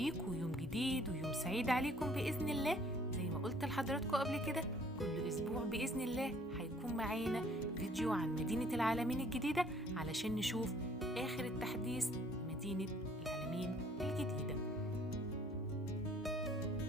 بيكم يوم جديد ويوم سعيد عليكم بإذن الله. زي ما قلت لحضراتكم قبل كده، كل أسبوع بإذن الله هيكون معانا فيديو عن مدينة العالمين الجديدة علشان نشوف آخر التحديث لمدينة العالمين الجديدة.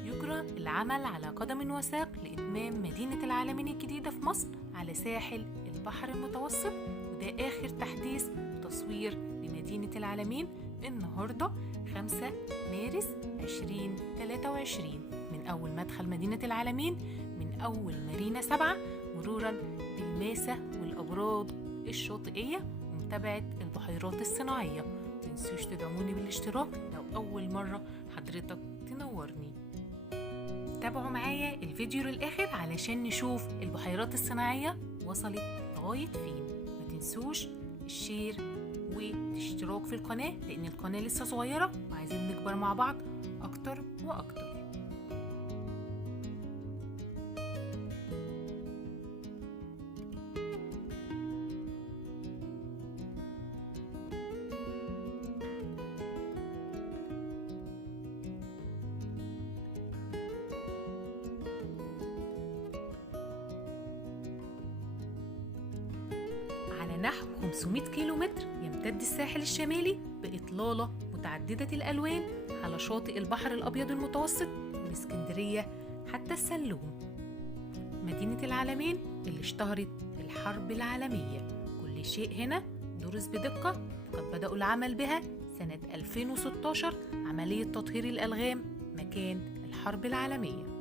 يجرى العمل على قدم وساق لإتمام مدينة العالمين الجديدة في مصر على ساحل البحر المتوسط، وده آخر تحديث وتصوير لمدينة العالمين النهاردة 5 مارس 2023 من أول مدخل مدينة العالمين، من أول مارينا 7 مرورا بالماسة والأبراج الشاطئية ومتابعة البحيرات الصناعية. متنسوش تدعموني بالاشتراك لو أول مرة حضرتك تنورني. تابعوا معايا الفيديو للآخر علشان نشوف البحيرات الصناعية وصلت لغاية فين. ما تنسوش الشير والاشتراك في القناة لأن القناة لسه صغيرة وعايزين نكبر مع بعض أكتر وأكتر. على نحو 500 كيلومتر يمتد الساحل الشمالي بإطلالة متعددة الألوان على شاطئ البحر الأبيض المتوسط من اسكندرية حتى السلوم. مدينة العالمين اللي اشتهرت في الحرب العالمية، كل شيء هنا درس بدقة، وقد بدأوا العمل بها سنة 2016 عملية تطهير الألغام مكان الحرب العالمية.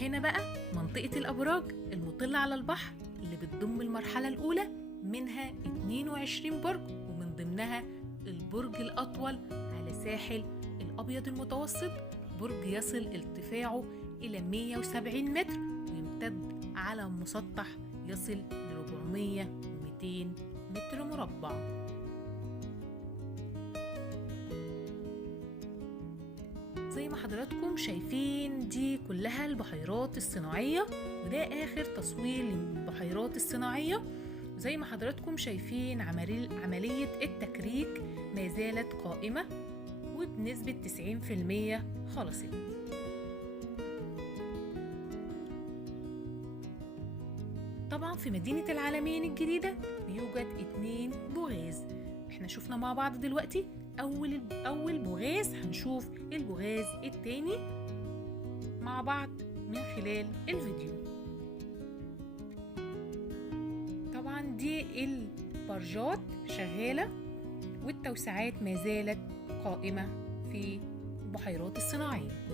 هنا بقى منطقة الأبراج المطلة على البحر اللي بتضم المرحلة الأولى، منها 22 برج ومن ضمنها البرج الأطول على ساحل الأبيض المتوسط، برج يصل ارتفاعه إلى 170 متر ويمتد على مسطح يصل ل 400 و200 متر مربع. زي ما حضراتكم شايفين دي كلها البحيرات الصناعية، وده آخر تصوير للبحيرات الصناعية. زي ما حضراتكم شايفين عملية التكريك ما زالت قائمة وبنسبة 90% خلصت. طبعا في مدينة العالمين الجديدة بيوجد 2 بوغاز. احنا شفنا مع بعض دلوقتي أول بوغاز، هنشوف البوغاز التاني مع بعض من خلال الفيديو. طبعا دي البرجات شغالة والتوسعات ما زالت قائمة في البحيرات الصناعية.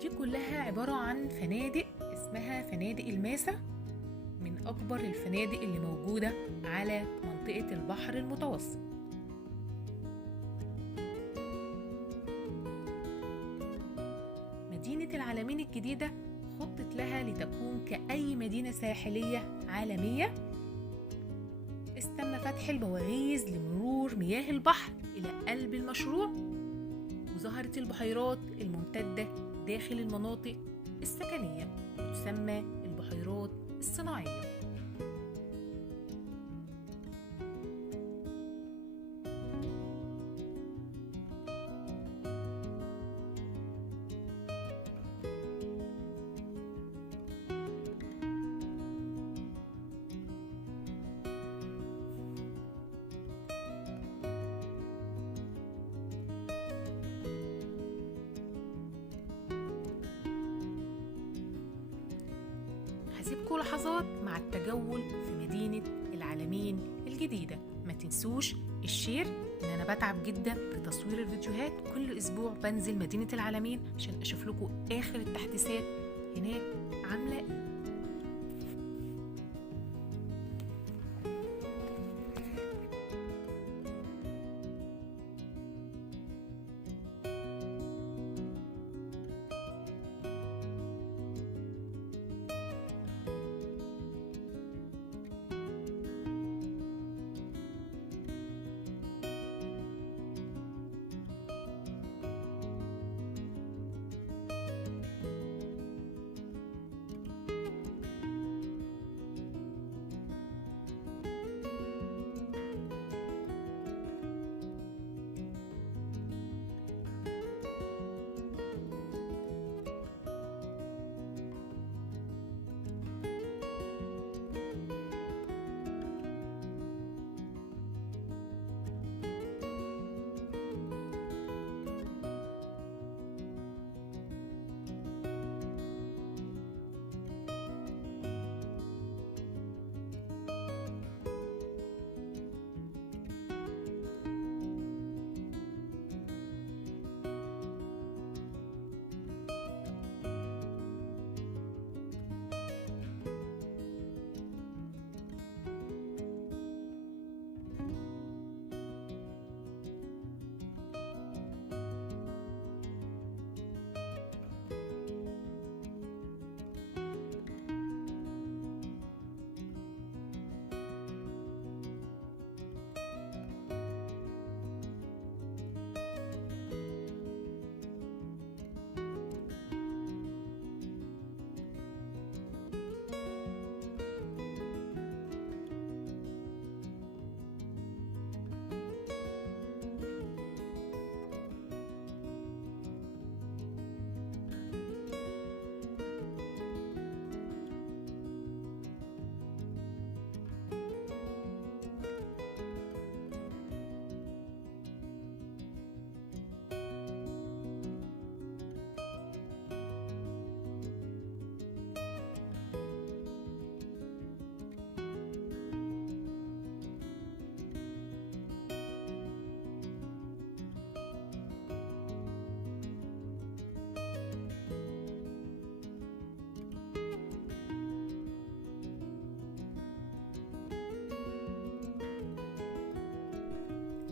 دي كلها عبارة عن فنادق اسمها فنادق الماسة، من أكبر الفنادق اللي موجودة على منطقة البحر المتوسط. مدينة العالمين الجديدة خطط لها لتكون كأي مدينة ساحلية عالمية. تم فتح البواغيز لمرور مياه البحر إلى قلب المشروع، وظهرت البحيرات الممتدة داخل المناطق السكنية وتسمى البحيرات الصناعية. هسيبكم لحظات مع التجول في مدينة العالمين الجديدة. ما تنسوش الشير، ان انا بتعب جدا في تصوير الفيديوهات، كل اسبوع بنزل مدينة العالمين عشان اشوف لكم اخر التحديثات هناك عاملة ايه.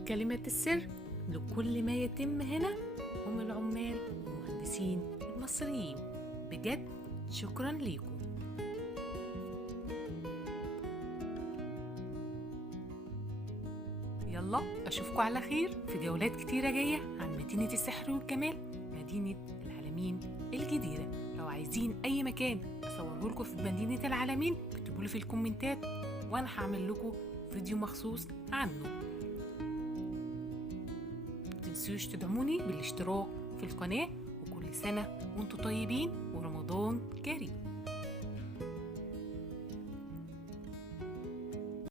كلمة السر لكل ما يتم هنا هم العمال والمهندسين المصريين. بجد شكرا ليكم. يلا أشوفكم على خير في جولات كتيرة جاية عن مدينة السحر والجمال، مدينة العالمين الجديدة. لو عايزين أي مكان أصوره لكم في مدينة العالمين اكتبولي في الكومنتات وأنا هعمل لكم فيديو مخصوص عنه. متنسوش تدعموني بالاشتراك في القناة، وكل سنة وانتم طيبين ورمضان كريم.